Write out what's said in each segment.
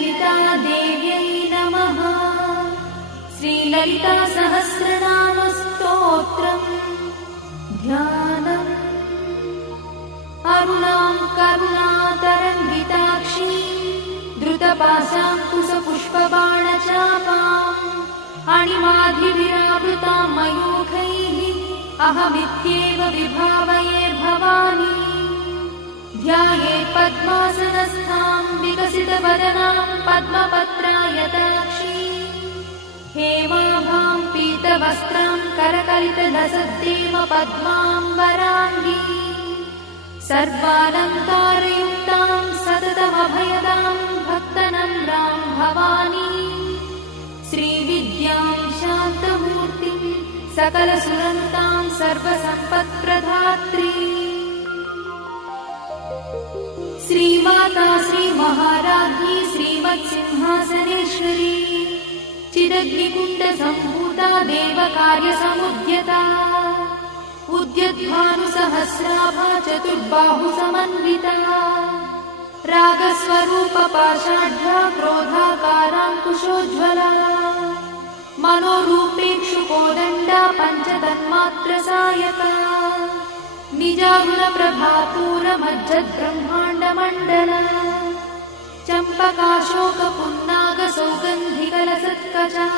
श्रीललितादेव्यै नमः। श्रीललितासहस्रनामस्तोत्रम् ध्यानम्। अरुणां करुणातरङ्गिताक्षीं द्रुतपाशाङ्कुशपुष्पबाणचापाम् अणिमाधिविरावृतां मयूखैः अहमित्येव विभावये भवानी। ध्यायेत् पद्मासनस्थां विकसितवदनां पद्मपत्रायताक्षीं हेमाभां पीतवस्त्रां करकलितलसद्देव पद्माम्बराङ्गी सर्वालङ्कारयुक्तां सततमभयदां भक्तनम्रां भवानी। श्रीविद्यां शान्तमूर्तिं सकलसुरन्तां सर्वसम्पत्प्रदात्री श्रीमाता श्रीमहाराज्ञी श्रीमत्सिंहासनेश्वरी चिदग्निकुण्डसम्भूता देवकार्यसमुद्यता उद्यद्भानुसहस्राभा चतुर्बाहुसमन्विता रागस्वरूपपाषाढ्या क्रोधाकाराङ्कुशोज्ज्वला मनोरूपेक्षुकोदण्डा पञ्चतन्मात्रसायका निजारुणप्रभापूरमज्जद्ब्रह्माण्डमण्डला चम्पकाशोकपुन्नागसौगन्धिकलसत्कजा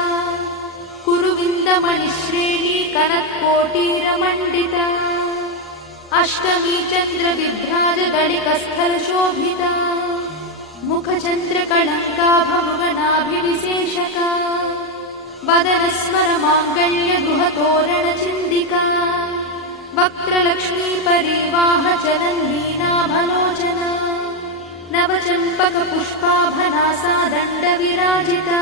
कुरुविन्दमणिश्रेणी कनत्कोटीरमण्डिता अष्टमी चन्द्रविभ्राजदलिकस्थलशोभिता मुखचन्द्रकलङ्काभमृगनाभिविशेषका वदनस्मरमाङ्गल्यगृहतोरणचिन्दिका वक्त्रलक्ष्मीपरिवाहचरन्नीनाभलोचना नवचम्पकपुष्पाभनासा दण्डविराजिता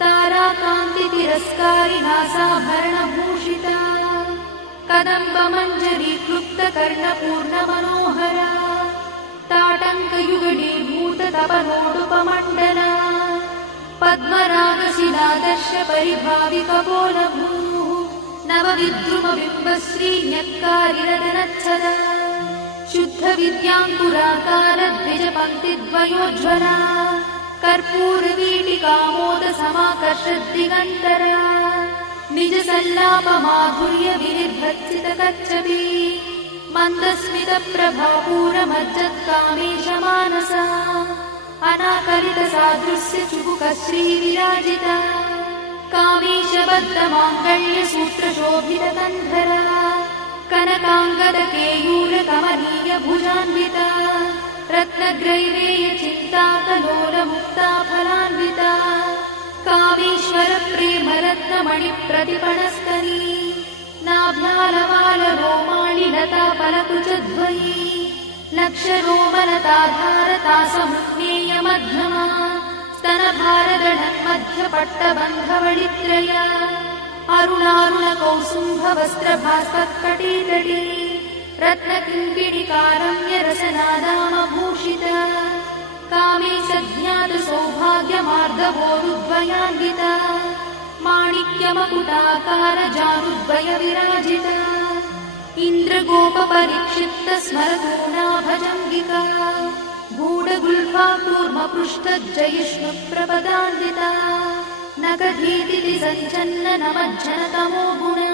ताराकान्तितिरस्कारिनासाभरणभूषिता कदम्बमञ्जरीक्लुप्तकर्णपूर्णमनोहरा ताटङ्कयुगलीभूततपनोडुपमण्डला पद्मरागशिलादर्शपरिभाविकपोलभूः नवविद्रुमबिम्बश्रीन्यक्कारिरदनच्छदा शुद्धविद्याङ्कुराकारद्विजपङ्क्तिद्वयोज्ज्वला कर्पूरवीटिकामोदसमाकर्षद्दिगन्तरा निजसल्लापमाधुर्यविनिर्भर्त्सितकच्छपी मन्दस्मितप्रभापूरमज्जत्कामेशमानसा अनाकलितसादृश्यचुबुकश्रीविराजिता कामेशबद्धमाङ्गल्यसूत्रशोभितकन्धरा कनकाङ्गदकेयूरकमनीयभुजान्विता रत्नग्रैवेयचिन्ताकलोलमुक्ताफलान्विता कामेश्वरप्रेमरत्नमणिप्रतिपणस्तनी नाभ्यालवालरोमाणि लताफलकुचद्वयी लक्षरोमलताधारतासमुज्ञेयमध्यमा स्तनभारदढन्मध्यपट्टबन्धवडित्रया अरुणारुणकौसुम्भवस्त्रभास्पत्कटीतटी रत्नकिङ्किणिकारम्यरसनादामभूषिता कामे सज्ञातसौभाग्यमार्गवोरुद्वयान्विता माणिक्यमकुटाकारजानुद्वयविराजिता इन्द्रगोपपरिक्षिप्तस्मरतूणाभजङ्गिका गूढगुल्फा कूर्मपृष्ठज्जयिष्णुप्रपदान्विता नखधीतिति सञ्चन्ननमज्जनतमो गुणा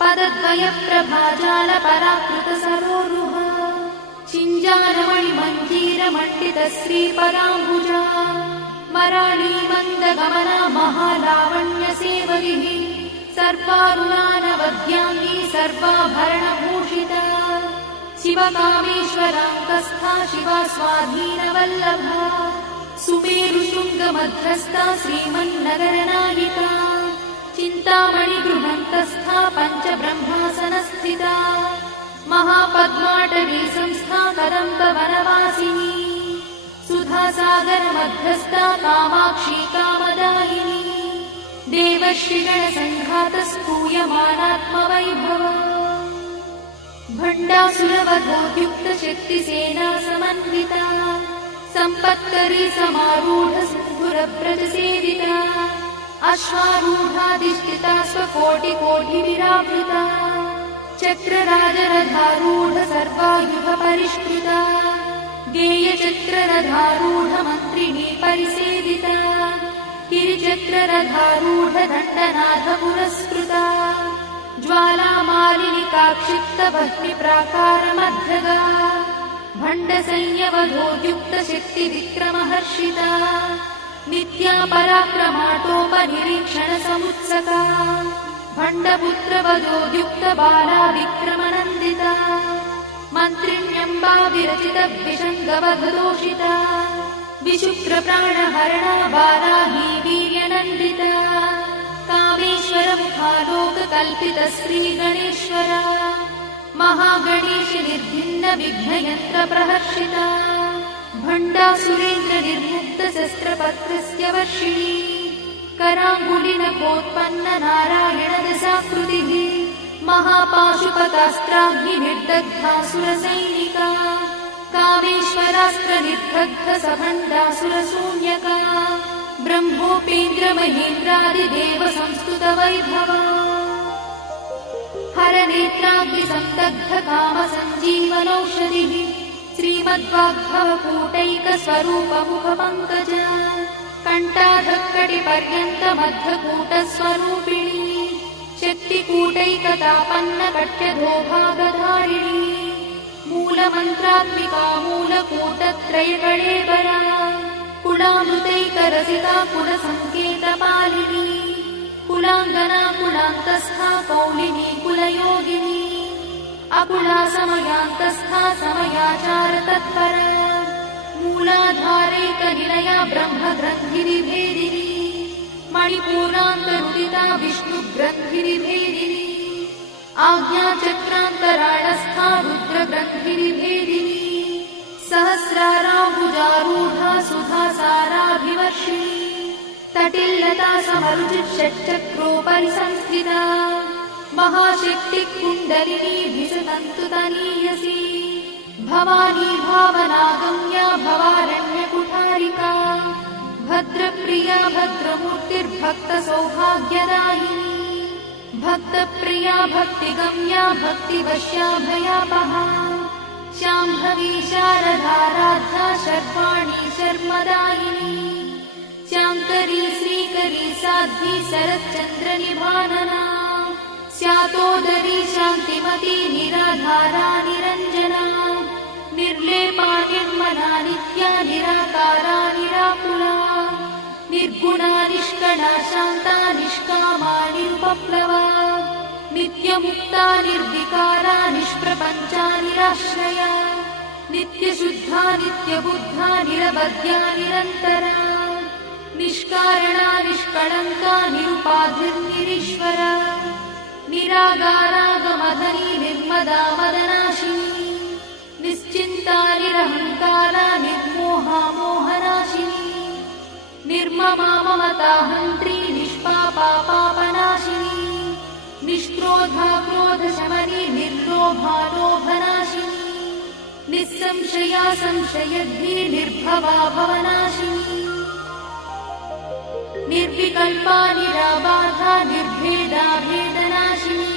पदद्वयप्रभाजालपराकृतसरोरुहा चिञ्जानमणिमञ्जीरमण्डितश्रीपदाम्बुजा मराळीमन्दगमना महालावण्यसेवलिः सर्वारुणानवद्याङ्गी सर्वाभरणभूषिता शिवकामेश्वराङ्कस्था शिवा स्वाधीनवल्लभा सुमेरुशृङ्गमध्यस्था श्रीमन्नगरनायिका चिन्तामणिगृहन्तस्था पञ्चब्रह्मासनस्थिता महापद्माटवी संस्था कदम्बवनवासिनी सुधासागरमध्यस्था कामाक्षी कामदायिनी देवर्षिगणसङ्घातस्तूयमानात्मवैभवा भण्डासुरवधोद्युक्तशक्तिसेना समन्विता सम्पत्करी समारूढसिन्धुरव्रजसेविता अश्वारूढाधिष्ठिता स्वकोटिकोटिविरावृता चक्रराजरथारूढ सर्वायुधपरिष्कृता गेयचक्ररथारूढमन्त्रिणी परिसेविता गिरिचक्ररथारूढदण्डनाथ पुरस्कृता ज्वालामालिनिकाक्षिप्तभक्तिप्राकारमध्यगा भण्डसंयमधोद्युक्तशक्तिविक्रमहर्षिता नित्या पराक्रमाटोपनिरीक्षणसमुत्सका भण्डपुत्रवधोद्युक्तबाला विक्रमनन्दिता मन्त्रिण्यम्बा विरचितविषङ्गवधदोषिता विशुक्रप्राणहरणा वाराही वीर्यनन्दिता कामेश्वरमुखालोककल्पितश्रीगणेश्वरा महागणेश निर्भिन्नविघ्नयन्त्रप्रहर्षिता भण्डासुरेन्द्रनिर्मुक्तशस्त्रपत्रस्य वर्षिणी कराङ्गुलिनखोत्पन्ननारायणदशाकृतिः महापाशुपतास्त्राग्निर्दग्धासुरसैनिका कामेश्वरास्त्रनिर्दग्धसभण्डासुरशून्यका ब्रह्मोपेन्द्रमहेन्द्रादिदेवसंस्तुतवैभवा हरनेत्राग्निसन्दग्धकामसञ्जीवनौषधिः श्रीमद्वाग्भवकूटैकस्वरूपमुखपङ्कज कण्ठाधक्कटिपर्यन्तमध्यकूटस्वरूपिणी शक्तिकूटैकतापन्नकट्यधोभागधारिणी मूलमन्त्रात्मिका मूलकूटत्रयकळेबरा कुलामृतैकरसिका कुलसङ्केतपालिनी कुलाङ्गना कुलान्तस्था कौलिनी कुलयोगिनी अकुला समयान्तस्था समयाचारतत्परा मूलाधारैकनिलया ब्रह्मग्रन्थिनिभेदिनी मणिपूरान्तरुदिता विष्णुग्रन्थिनिभेदिनी आज्ञाचक्रान्तराळस्था रुद्रग्रन्थिनिभेदिनी सहस्राराम्बुजारूढा सुधासाराभिवर्षिणी तटिल्लता समरुचिषट्चक्रोपरि संस्थिता महाशक्तिकुण्डलिनी विसतन्तुतनीयसी भवानी भावनागम्या भवारण्यकुठारिका भद्रप्रिया भद्रमूर्तिर्भक्तसौभाग्यदायिनी भक्तप्रिया भक्तिगम्या भक्तिवश्या भयापहा शाम्भवी शारदाराध्या शर्वाणी शर्मदायिनी शाङ्करी श्रीकरी साध्वी शरच्चन्द्रनिभानना स्यातोदरी शान्तिमती निराधारा निरञ्जना निर्लेपा निर्मला नित्या निराकारा निराकुला निर्गुणा निष्कणा शान्ता निष्कामा निरुपप्लवा नित्यमुक्ता निर्विकारा निष्प्रपञ्चा निराश्रया नित्यशुद्धा नित्यबुद्धा निरवध्या निरन्तरा निष्कारणा निष्कळङ्का निरुपाधिर्निरीश्वरा निरागारागमधनी निर्मदा मदनाशिनी निश्चिन्ता निरहङ्कारा निर्मोहा मोहनाशिनी निर्ममा ममता हन्त्री निष्पापा पापनाशिनी निष्क्रोधा क्रोधशमनी निर्लोभा लोभनाशिनी निस्संशया संशयद्धि निर्भवा भवनाशिनी निर्विकल्पा निराबाधा निर्भेदा भेदनाशिनी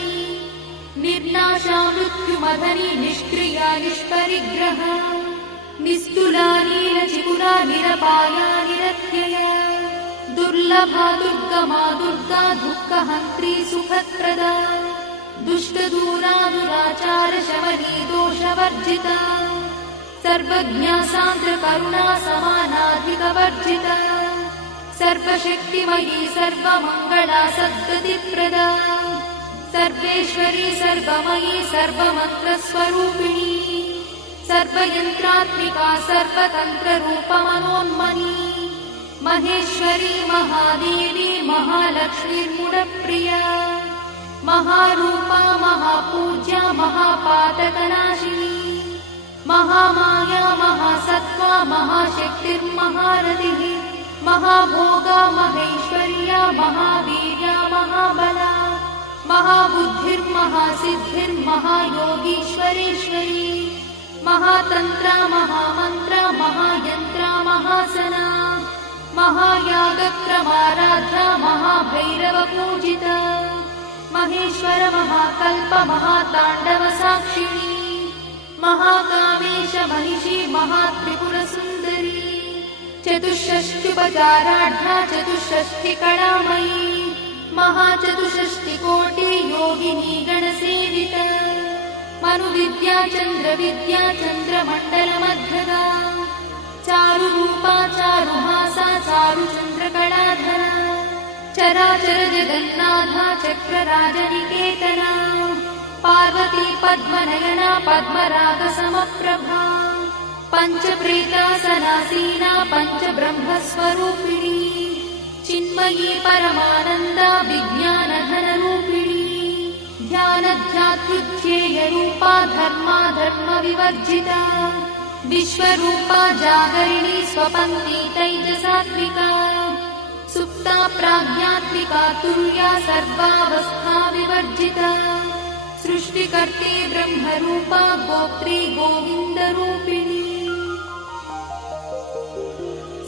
निर्नाशा मृत्युमधनी निष्क्रिया निष्परिग्रहा निस्तुला नीलचिकुरा निरपाया निरत्यया दुर्लभा दुर्गमा दुर्गा दुःखहन्त्री सुखप्रदा दुष्टदूरा दुराचारशमनी दोषवर्जिता सर्वज्ञा सान्द्रकरुणा समानाधिकवर्जिता सर्वशक्तिमयी सर्वमङ्गला सद्गतिप्रदा सर्वेश्वरी सर्वमयी सर्वमन्त्रस्वरूपिणी सर्वयन्त्रात्मिका सर्वतन्त्ररूपमनोन्मनी महेश्वरी महादेवी महालक्ष्मीर्मुडप्रिया महारूपा महापूज्या महापातकनाशिनी महामाया महासत्त्वा महाशक्तिर्महारथिः महाभोगा महेश्वर्या महावीर्या महाबला महाबुद्धिर्महासिद्धिर्महायोगीश्वरेश्वरी महातन्त्रा महामन्त्रा महायन्त्रा महासना महायागक्रमाराध्या महाभैरवपूजिता महेश्वर महाकल्प महाताण्डवसाक्षिणी महाकामेश महिषी महात्रिपुरसुन्दरी चतुष्षष्ट्युपचाराढ्या चतुष्षष्टिकलामयी महाचतुष्षष्टिकोटि योगिनी गणसेविता मनुविद्या चन्द्रविद्या चन्द्रमण्डलमध्यगा चारुरूपा चारुहासा चारुचन्द्रकलाधरा चराचर जगन्नाथा चक्रराजनिकेतना पार्वती पद्मनयना पद्मरागसमप्रभा पञ्चप्रेतासनासीना पञ्चब्रह्मस्वरूपिणी चिन्मयी परमानन्दा विज्ञानघनरूपिणी ध्यानध्यात्युज्येयरूपा धर्माधर्मविवर्जिता विश्वरूपा जागरिणी स्वपन्ती तैजसात्विका सुप्ता प्राज्ञात्मिका तुल्या सर्वावस्था विवर्जिता सृष्टिकर्त्री ब्रह्मरूपा गोत्री गोविन्दरूपिणी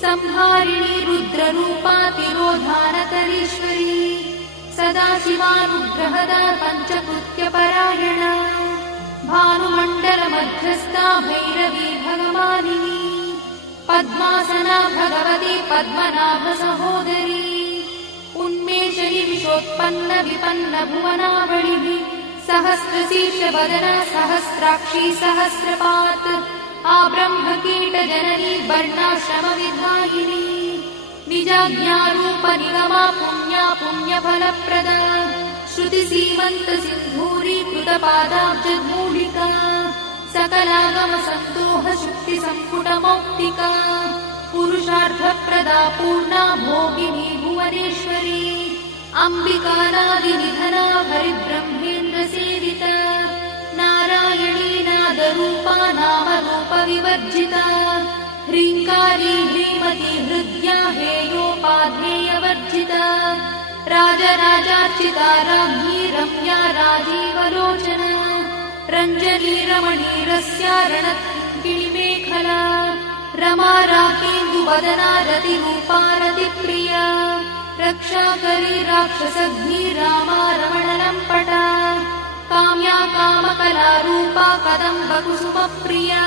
संहारिणी रुद्ररूपा तिरोधानकरीश्वरी सदाशिवानुग्रहदा पञ्चकृत्यपरायणा भानुमण्डलमध्यस्था भैरवी भगवानिनी पद्मासना भगवती पद्मनाभसहोदरी उन्मेषयि विशोत्पन्न विपन्न भुवनावलिः सहस्रशीर्षवदना सहस्राक्षी सहस्रपात् आब्रह्मकीटजननी वर्णाश्रमविधायिनी निजाज्ञारूपनिगमा पुण्या पुण्यफलप्रदा श्रुतिसीमन्तसिन्धूरीकृतपादाब्जधूलिका सकलागमसन्दोहशुक्तिसम्पुटमौक्तिका पुरुषार्थप्रदा पूर्णा भोगिनी भुवनेश्वरी अम्बिकानादिनिधना हरिब्रह्मेन्द्रसेविता नारायणी नादरूपा नामरूपविवर्जिता ह्रीङ्कारी ह्रीमती हृद्या हेयोपाधेयवर्जिता राजराजार्चिता राज्ञी रम्या राजीवलोचना रञ्जनी रमणीरस्या रणकिणिमेखला रमा राकेन्दुवदना रतिरूपा रतिप्रिया रक्षाकरी राक्षसघ्नी रामा रमणलम्पटा काम्या कामकलारूपा कदम्बकुसुमप्रिया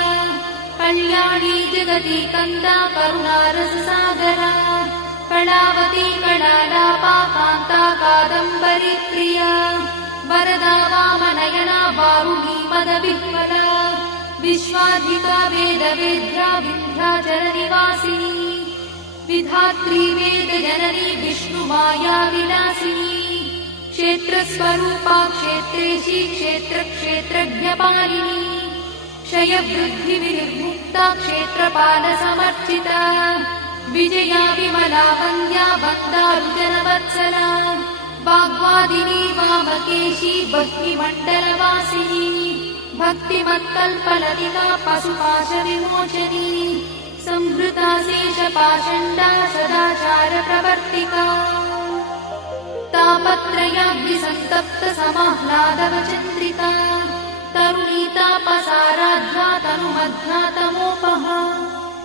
कल्याणी जगती कन्दा करुणारससागरा कलावती कलालापा कान्ता कादम्बरी प्रिया वरदा वामनयना वारुणी मदविह्वला विश्वाधिका वेदवेद्या विन्ध्याचलनिवासिनी विधात्री वेदजननी विष्णुमाया विलासिनी क्षेत्रस्वरूपा क्षेत्रेशी क्षेत्रक्षेत्रज्ञपालिनी क्षयवृद्धिविनिर्मुक्ता क्षेत्रपालसमर्चिता विजया विमला वन्द्या वन्दारुजनवत्सला वाग्वादिनी वामकेशी भक्तिमण्डलवासिनी भक्तिमत्कल्पलतिका पशुपाशविमोचनी संहृता शेषपाषण्डा सदाचारप्रवर्तिका तापत्रयाग्निसन्तप्त समाह्लादवचन्द्रिका तरुणीतापसाराध्या तनुमध्या तमोपहा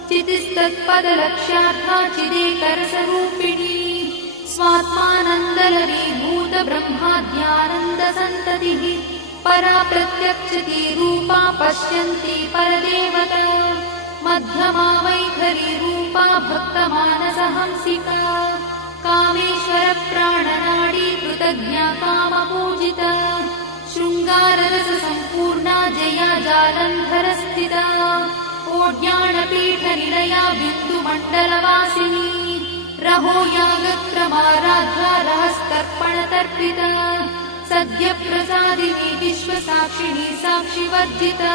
चितिस्तत्पदलक्ष्यार्था चिदेकरसरूपिणी स्वात्मानन्दलरीभूत ब्रह्माद्यानन्दसन्ततिः परा प्रत्यक्षती रूपा पश्यन्ती परदेवता मध्यमा वैखरी रूपा भक्तमानसहंसिका कामेश्वरप्राणनाडी कृतज्ञा कामपूजिता शृङ्गाररससम्पूर्णा जया जालन्धरस्थिता ओड्याणपीठनिलया बिन्दुमण्डलवासिनी रहो यागक्रमाराध्या रहस्तर्पणतर्पिता सद्यप्रसादिनी विश्वसाक्षिणी साक्षिवर्जिता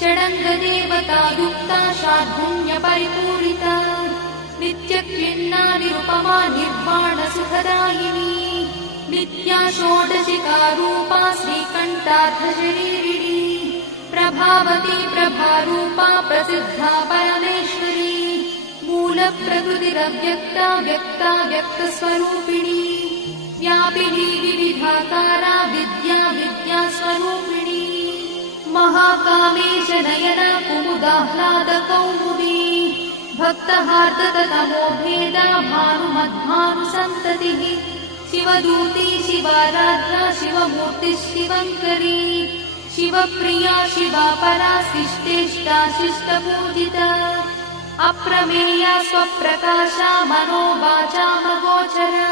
षडङ्गदेवतायुक्ता शार्दूल्यपरिपूरिता नित्यक्लिन्ना निरुपमा निर्वाणसुखदायिनी नित्या षोडशिकारूपा श्रीकण्ठार्थशरीरिणी प्रभावती प्रभारूपा प्रसिद्धा परमेश्वरी मूलप्रकृतिरव्यक्ता व्यक्ता व्यक्तस्वरूपिणी व्यापिनी विविधाकारा विद्या विद्यास्वरूपिणी महाकामेश नयना कुमुदाह्लादकौमुदी भक्तहार्दतमो भेदा भानुमद्भानुसन्ततिः शिवदूती शिवाराध्या शिवमूर्तिः शिवङ्करी शिवप्रिया शिवा परा शिष्टेष्टा शिष्टपूजिता अप्रमेया स्वप्रकाशा मनोवाचामगोचरा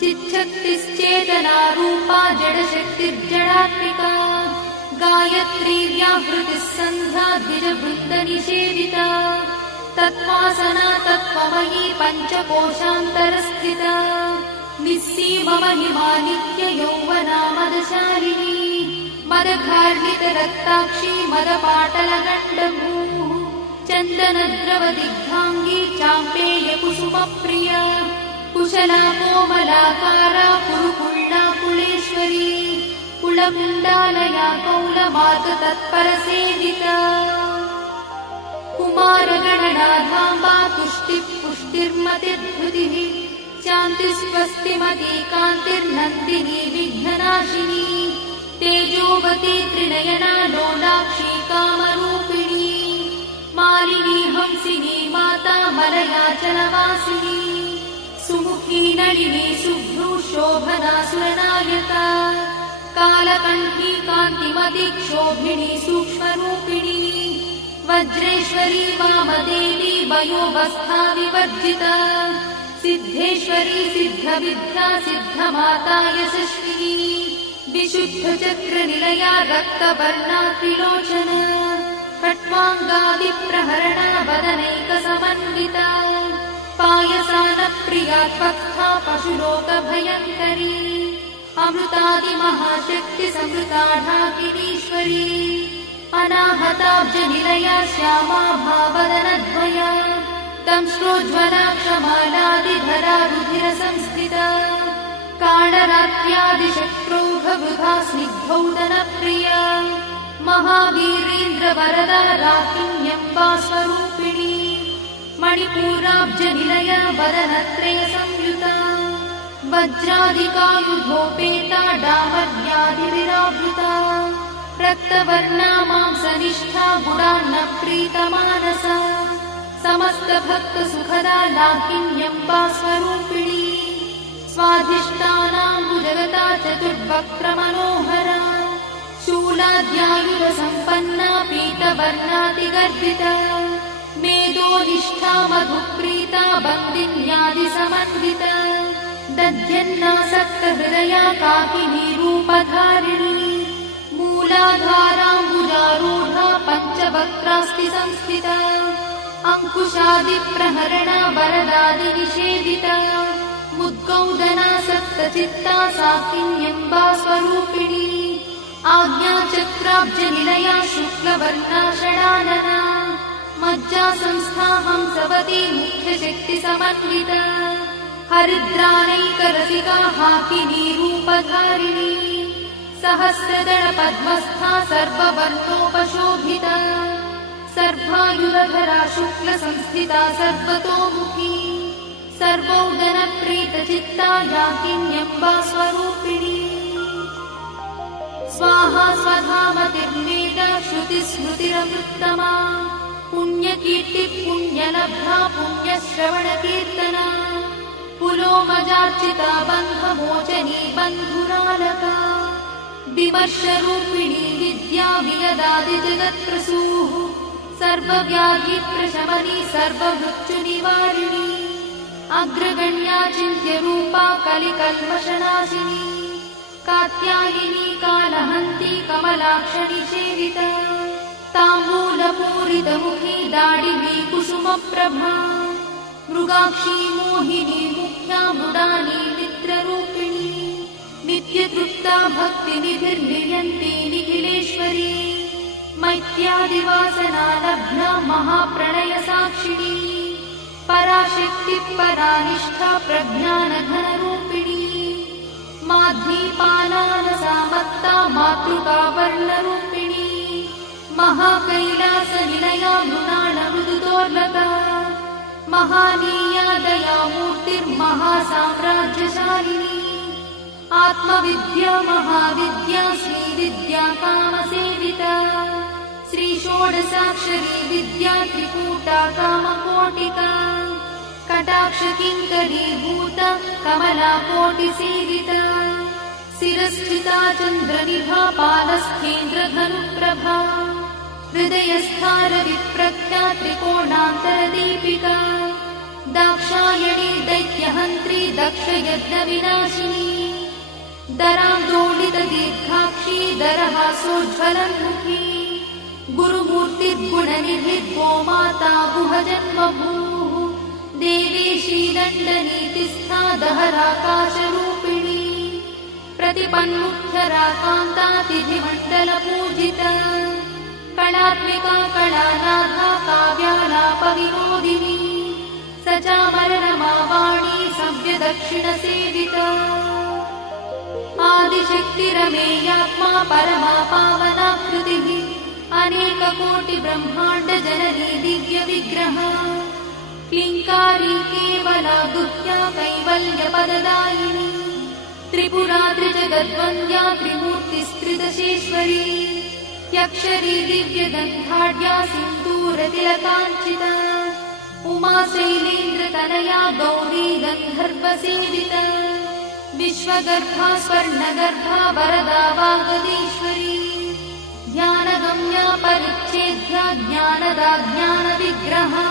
चिच्छक्तिश्चेतना रूपा जडशक्तिर्जडात्मिका गायत्री व्याहृतिः सन्ध्या द्विजवृन्दनिषेविता तत्त्वासना तत्त्वमयी पञ्चकोशान्तरस्थिता निस्सीममहिमा नित्ययौवना मदशालिनी मदघार्णितरक्ताक्षी मदपाटलगण्डभूः चन्दनद्रवदिग्धाङ्गी चाम्पेयकुसुमप्रिया कुशला कोमलाकारा कुरुकुल्ला कुलेश्वरी कुलकुण्डालया कौलमार्गतत्परसेविता कुमारगणनाधाम्बा तुष्टिः पुष्टिर्मतिर्धृतिः शान्तिस्वस्तिमती कान्तिर्नन्दिनी विघ्ननाशिनी तेजोवती त्रिनयना लोलाक्षी कामरूपिणी मालिनी हंसिनी माता मलयाचलवासिनी सुमुखी नलिनी शुभ्रू शोभना सुरनायका कालकण्ठी कान्तिमती क्षोभिणी सूक्ष्मरूपिणी वज्रेश्वरी वामदेवी वयोवस्था विवर्जिता सिद्धेश्वरी सिद्धविद्या सिद्धमाता यशस्विनी विशुद्धचक्रनिलया रक्तवर्णा त्रिलोचना खट्वाङ्गादिप्रहरणा वदनैकसमन्विता पायसानप्रिया त्वक्था पशुलोकभयङ्करी अमृतादिमहाशक्तिसमृता ढाकिनीश्वरी अनाहताब्जनिलया श्यामा भावदनद्वया दंश्रोज्ज्वला क्षमालादिधरा रुधिरसंस्थिता कालरात्र्यादिशक्रोघवृथा स्निग्धौदनप्रिया महावीरेन्द्रवरदा राकिन्यम्बा स्वरूपिणी मणिपूराब्जनिलया वदनत्रयसंयुता वज्रादिकायुधोपेता डामर्यादिविरावृता रक्तवर्णा मांसनिष्ठा गुणान्नप्रीतमानसा समस्तभक्तसुखदा लाकिन्यम्बा स्वरूपिणी स्वाधिष्ठानाम्बुजगता चतुर्वक्त्रमनोहरा शूलाद्यायुधसम्पन्ना पीतवर्णातिगर्भिता मेदोनिष्ठा मधुप्रीता बन्दिन्यादिसमन्विता दध्यन्नासक्तहृदया काकिनी रूपधारिणी मूलाधाराम्बुजारूढा पञ्चवक्त्रास्ति संस्थिता अङ्कुशादिप्रहरणा वरदादिनिषेविता मुद्गौदनासक्तचित्ता साकिन्यम्बा स्वरूपिणी आज्ञाचक्राब्जनिलया शुक्लवर्णा षडानना मज्जासंस्था हंसवती मुख्यशक्तिसमन्विता हरिद्रानैकरसिका हाकिनी रूपधारिणी सहस्रदलपद्मस्था सर्ववर्णोपशोभिता सर्वायुधधरा शुक्लसंस्थिता सर्वतोमुखी सर्वौदनप्रीतचित्ता याकिन्यम्बा स्वरूपिणी स्वाहा स्वधामतिर्वेदा श्रुतिस्मृतिरमृत्तमा पुण्यकीर्तिः पुण्यलब्धा पुण्यश्रवणकीर्तना पुलोमजार्चिता बन्धमोचनी बन्धुरालका विमर्शरूपिणी विद्या वियदादिजगत्प्रसूः सर्वव्याधिप्रशमनी सर्वमृत्युनिवारिणी अग्रगण्या चिन्त्यरूपा कलिकल्मषनाशिनी कात्यायिनी कालहन्ती कमलाक्षनिषेविता ताम्बूलपूरितमुखी दाडिनी कुसुमप्रभा मृगाक्षी मोहिनी मुख्या मृडानी मित्ररूपिणी नित्यतृप्ता भक्तिनिधिर्नियन्ती निखिलेश्वरी मैत्यादिवासना लब्धा महाप्रणयसाक्षिणी पराशक्तिः परानिष्ठा प्रज्ञानघनरूपिणी माध्वीपालानसामत्ता मातृकावर्णरूपिणी महाकैलासनिलया मृणालमृदुदोर्लता महानीया दयामूर्तिर्महासाम्राज्यशालिनी आत्मविद्या महाविद्या श्रीविद्या कामसेविता श्रीषोडशाक्षरी विद्या त्रिकूटा कामकोटिका कटाक्षकिङ्करीभूता कमलाकोटिसेविता शिरस्थिता चन्द्रनिभा पालस्थेन्द्रधनुप्रभा हृदयस्था रविप्रख्या त्रिकोणान्तरदीपिका दाक्षायणी दैत्यहन्त्री दक्षयज्ञविनाशिनी दरान्दोलितदीर्घाक्षी दरहासोज्ज्वलन्मुखी गुरुमूर्तिर्गुणनिधिर्गोमाता गुहजन्मभूः देवेशी दण्डनीतिस्था दहराकाशरूपिणी प्रतिपन्मुख्यराकान्ता तिथिमण्डलपूजिता कलात्मिका कलानाथा काव्यालापविनोदिनी सचामररमावाणी सव्यदक्षिणसेविता आदिशक्तिरमेयात्मा परमा पावनाकृतिः अनेककोटिब्रह्माण्डजननी दिव्यविग्रहा क्लिङ्कारी केवला गुह्या कैवल्यपददायिनी त्रिपुरा त्रिजगद्वन्द्या त्रिमूर्तिस्त्रिदशेश्वरी यक्षरी दिव्यगन्धाढ्या सिन्दूरतिलकाञ्चिता उमा शैलेन्द्रतनया गौरी गन्धर्वसेविता विश्वगर्भा स्वर्णगर्भा वरदा वागदीश्वरी ध्यानगम्या परिच्छेद्या ज्ञानदा ज्ञानविग्रहा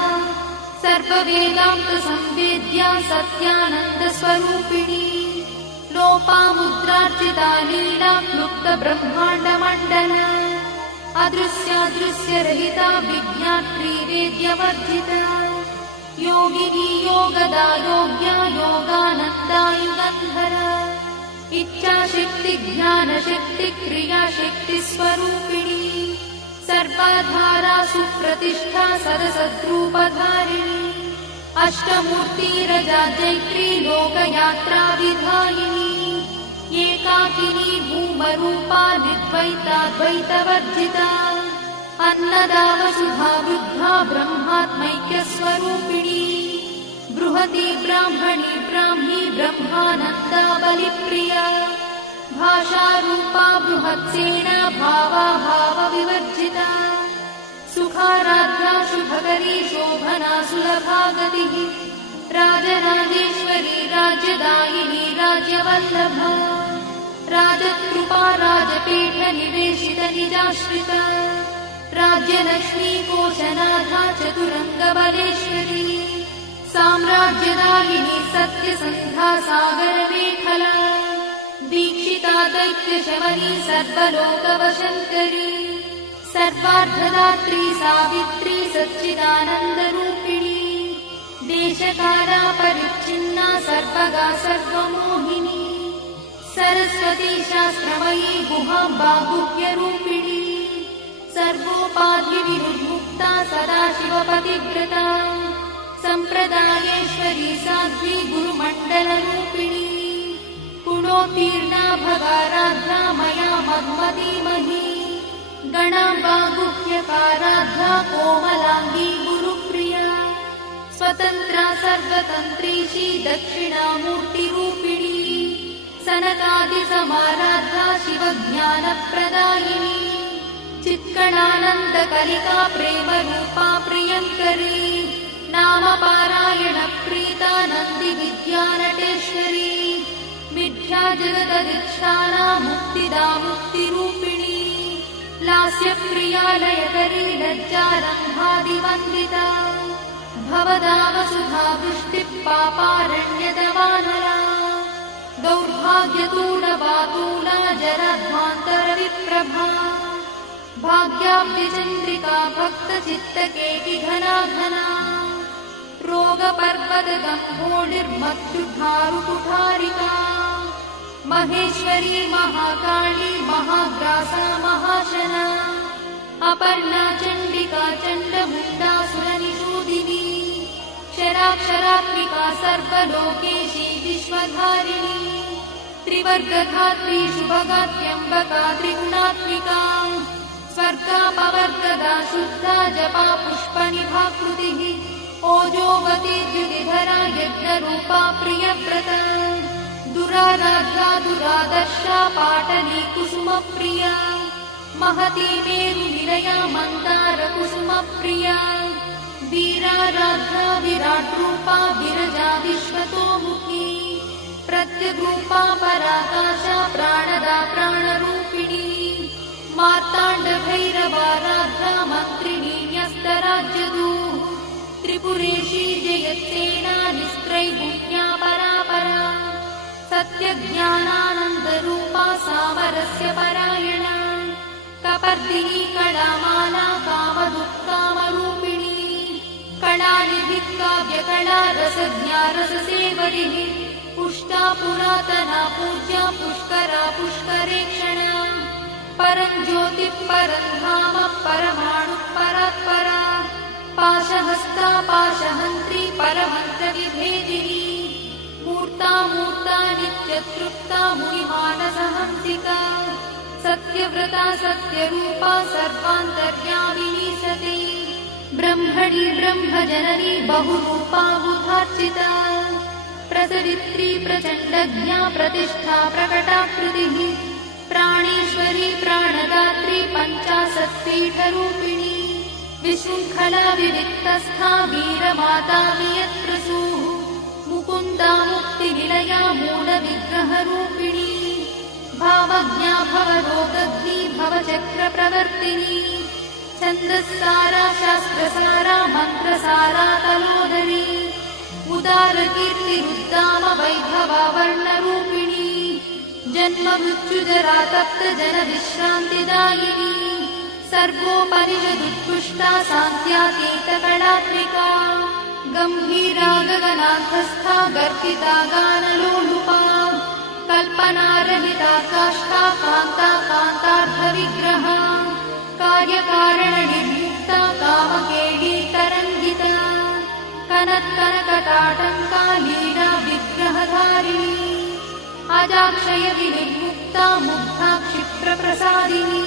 सर्ववेदान्तसंवेद्या सत्यानन्दस्वरूपिणी लोपामुद्रार्चिता लीला क्लुप्तब्रह्माण्डमण्डला अदृश्यादृश्यरहिता विज्ञात्री वेद्यवर्जिता योगिनी योगदा योग्या योगानन्दा युगन्धरा इच्छाशक्ति ज्ञानशक्ति क्रियाशक्ति स्वरूपिणी सर्वाधारा सुप्रतिष्ठा सदसद्रूपधारिणी अष्टमूर्तिरजा जैत्री लोकयात्रा विधायिनी एकाकिनी भूमरूपा निर्द्वैताद्वैतवर्जिता अन्नदा वसुधा वृद्धा ब्रह्मात्मैक्यस्वरूपिणी बृहती ब्राह्मणी ब्राह्मी ब्रह्मानन्दा बलिप्रिया भाषारूपा बृहत्सेना भावा भावविवर्जिता सुखाराध्या शुभकरी शोभना सुलभा गतिः राजराजेश्वरी राज्यदायिनी राज्यवल्लभा राजकृपा राजपीठनिवेशित निजाश्रिता राज्यलक्ष्मी कोशनाथा चतुरङ्गबलेश्वरी साम्राज्यदायिनी सत्यसन्धा सागरमेखला दीक्षिता दैत्यशमनी सर्वलोकवशङ्करी सर्वार्थदात्री सावित्री सच्चिदानन्दरूपिणी देशकाला परिच्छिन्ना सर्वगा सर्वमोहिनी सरस्वती शास्त्रमयी गुहाम्बा गुह्यरूपिणी सर्वोपाधिविनिर्मुक्ता सदाशिवपतिव्रता सम्प्रदायेश्वरी साध्वी गुरुमण्डलरूपिणी गुणोत्तीर्णा भगाराध्या मया मधुमतीमही गणाम्बा गुह्यकाराध्या कोमलाङ्गी गुरुप्रिया स्वतन्त्रा सर्वतन्त्रीशी दक्षिणामूर्तिरूपिणी सनकादिसमाराध्या शिवज्ञानप्रदायिनी चित्कणानन्दकलिका प्रेमरूपा प्रियङ्करी नामपारायणप्रीता नन्दिविद्यानटेश्वरी मिथ्या जगदधिष्ठाना मुक्तिदा मुक्तिरूपिणी लास्यप्रिया लयकरी लज्जारम्भादिवन्दिता भवदा वसुधा वृष्टिः पापारण्यदवानला दौर्भाग्यतूलवातूला जराध्वान्तरविप्रभा भाग्याब्धिचन्द्रिका भक्तचित्तकेकि घना घना रोगपर्वतदम्भोडिर्मत्युद्धारुकुठारिका महेश्वरी महाकाली महाग्रासा महाशना अपर्णा चण्डिका चण्डमुण्डासुरनिषूदिनी क्षराक्षरात्मिका सर्वलोकेशी विश्वधारिणी त्रिवर्गधात्री शुभगात्यम्बका त्रिगुणात्मिका स्वर्गापवर्गदा शुद्धा जपा पुष्पनिभाकृतिः ओजोवती द्युतिधरा यज्ञरूपा प्रियव्रता दुराराध्या दुरादर्शा पाटली कुसुमप्रिया महती मेरुनिलया मन्दारकुसुमप्रिया वीराराध्या विराट्रूपा विरजा विश्वतोमुखी प्रत्यग्रूपा पराकाशा प्राणदा प्राणरूपिणी मार्ताण्डभैरवाराध्या मन्त्रिणी न्यस्तराज्यदूः त्रिपुरेशी जयत्सेना निस्त्रैगुण्या परापरा सत्यज्ञानानन्दरूपा सामरस्य परायणा कपर्दिनी कलामाला कामदुःखामरूपिणी कलानिधिः काव्यकला रसज्ञा रससेवरिः पुष्टा पुरातना पूज्या पुष्करा पुष्करेक्षणा परं ज्योतिः परं धाम परमाणुः परात्परा पाशहस्ता पाशहन्त्री परमन्त्रविभेदिनी मूर्ता मूर्ता नित्यतृप्ता मुनिमानसहंसिका सत्यव्रता सत्यरूपा सर्वान्तर्यामिनी सती ब्रह्मणि ब्रह्मजननी बहुरूपा बुधार्चिता प्रसवित्री प्रचण्डज्ञा प्रतिष्ठा प्रकटाकृतिः प्राणेश्वरी प्राणदात्री पञ्चाशत्पीठरूपिणी विशृङ्खला विविक्तस्था वीरमाता वियत्प्रसूः मुकुन्दा मुक्तिनिलया मूलविग्रहरूपिणी भावज्ञा भवरोगग्नी भवचक्रप्रवर्तिनी छन्दस्सारा शास्त्रसारा मन्त्रसारा तलोदरी उदारकीर्तिरुद्दाम वैभवा वर्णरूपिणी जन्ममृत्युजरा तप्तजनविश्रान्तिदायिनी सर्वोपनिषदुत्कृष्टा सान्त्यातीतकलात्मिका गम्भीरा गगनान्तस्था गर्भिता गानलोलुपा कल्पनारहिता काष्ठा कान्ता कान्तार्थविग्रहा कार्यकारणनिर्मुक्ता कामकेली तरङ्गिता कनत्कनकटाटङ्का लीला विग्रहधारिणी अजाक्षयविनिर्मुक्ता मुग्धा क्षिप्रप्रसादिनी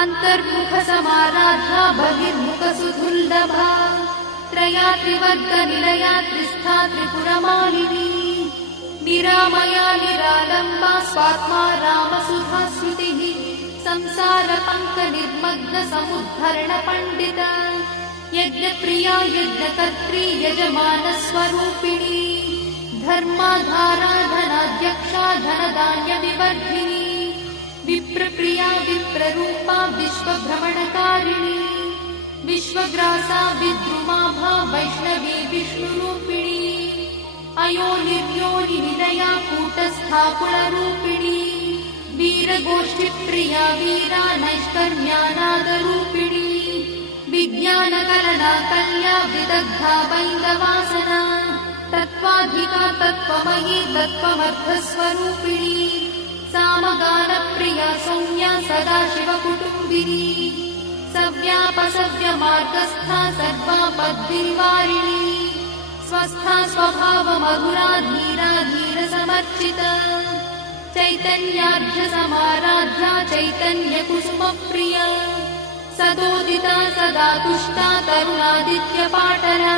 अन्तर्मुखसमाराध्या बहिर्मुखसुदुर्लभा त्रया त्रिवर्गनिलया त्रिस्था त्रिपुरमालिनी निरामया निरालम्बा स्वात्मा रामसुधाश्रुतिः संसारपङ्कनिर्मग्नसमुद्धरणपण्डिता यज्ञप्रिया यज्ञकर्त्री यजमानस्वरूपिणी धर्माधाराधनाध्यक्षा धनधान्यविवर्धिनी विप्रप्रिया विप्ररूपा विश्वभ्रमणकारिणी विश्वग्रासा विद्रुमाभा वैष्णवी विष्णुरूपिणी अयोनिर्योनिनिलया कूटस्था कुलरूपिणी वीरगोष्ठिप्रिया वीरा नैष्कर्म्यानादरूपिणी विज्ञानकरणा कल्या विदग्धा वैन्दवासना तत्त्वाधिका तत्त्वमयी तत्त्वमर्थस्वरूपिणी सामगानप्रिया सौम्या सदाशिवकुटुम्बिनी सव्यापसव्यमार्गस्था सर्वापद्भिर्वारिणी स्वस्था स्वभावमधुरा धीरा धीरसमर्चिता चैतन्याढ्यसमाराध्या चैतन्यकुसुमप्रिया सदोदिता सदा तुष्टा तरुणादित्यपाटला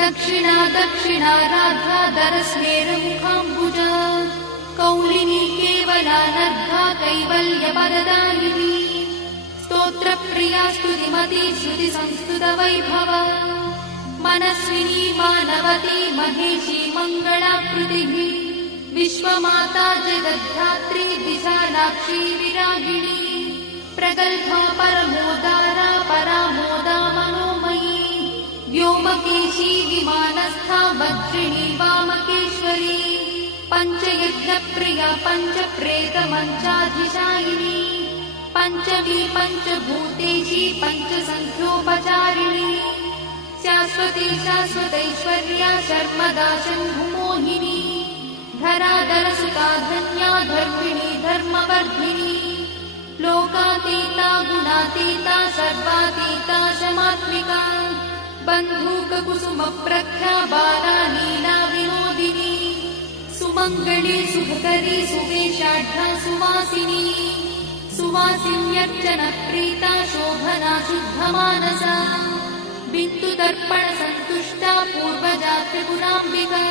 दक्षिणा दक्षिणाराध्या दरस्मेरमुखाम्बुजा कौलिनी केवलानर्घा कैवल्यपददायिनी स्तोत्रप्रिया स्तुतिमती श्रुतिसंस्तुतवैभवा मनस्विनी मानवती महेशी मङ्गलाकृतिः विश्वमाता जगद्धात्री विशालाक्षी विरागिणी प्रगल्भा परमोदारा परामोदा मनोमयी व्योमकेशी विमानस्था वज्रिणी वामकेश्वरी पञ्चयज्ञप्रिया पञ्चप्रेतमञ्चाधिशायिनी पञ्चमी पञ्चभूतेशी पञ्चसङ्ख्योपचारिणी शाश्वती शाश्वतैश्वर्या शर्मदा शम्भुमोहिनी धराधरसुता धन्या धर्मिणी धर्मवर्धिनी लोकातीता गुणातीता सर्वातीता शमात्मिका बन्धूककुसुमप्रख्या बाला लीला विनोदिनी सुमङ्गली सुखकरी सुवेशाढ्या सुवासिनी सुवासिन्यर्चनप्रीता शोभना शुद्धमानसा बिन्दुदर्पणसन्तुष्टा पूर्वजा त्रिपुराम्बिका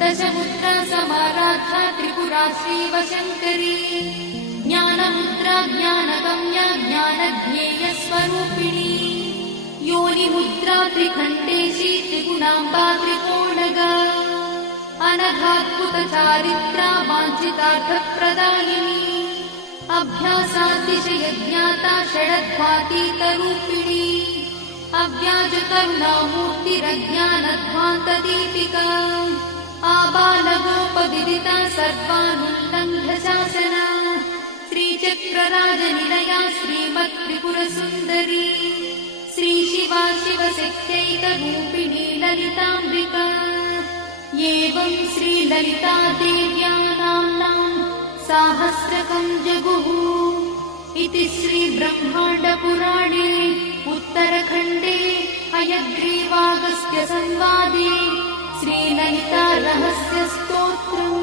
दशमुद्रा समाराध्या त्रिपुरा श्रीवशङ्करी ज्ञानमुद्रा ज्ञानगम्या ज्ञानज्ञेयस्वरूपिणी योनिमुद्रा त्रिखण्डेशी त्रिगुणाम्बा त्रिकोणगा अनघाद्भुतचारित्रा वाञ्छितार्थप्रदायिनी अभ्यासातिशयज्ञाता षडध्वातीतरूपिणी अव्याजकरुणामूर्तिरज्ञानध्वान्तदीपिका आबालगोपविदिता सर्वानुल्लङ्घ्य शासना श्रीचक्रराजनिलया श्रीमत्त्रिपुरसुन्दरी श्रीशिवा शिवशक्त्यैकरूपिणी ललिताम्बिका एवं श्रीललितादेव्या नाम्नां साहस्रकं जगुः इति श्रीब्रह्माण्डपुराणे उत्तरखण्डे हयग्रीवागस्त्यसंवादे श्रीललितारहस्यस्तोत्रम्।